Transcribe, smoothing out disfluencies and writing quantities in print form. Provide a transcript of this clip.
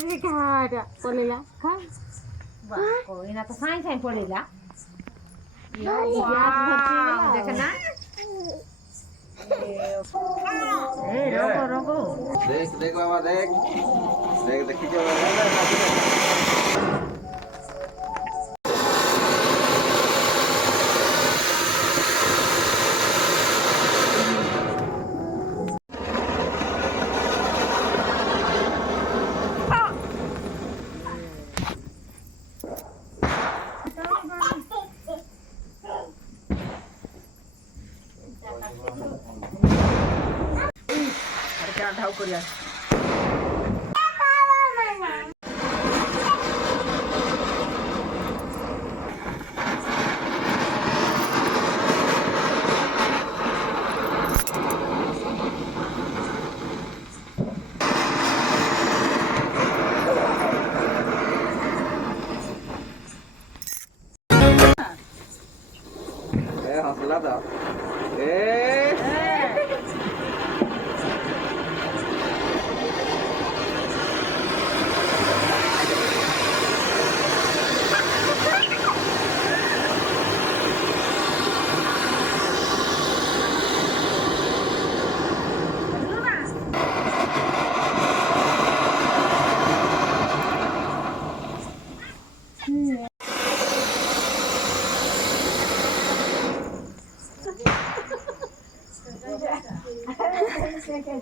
Cái cà đó, con này là không. कोई ना तो साई साई पडेला Wow. देखा ना ए रोको रोको देख देख बाबा देख देख देखी जो क्या ठाव करूया हौसला था ए Cái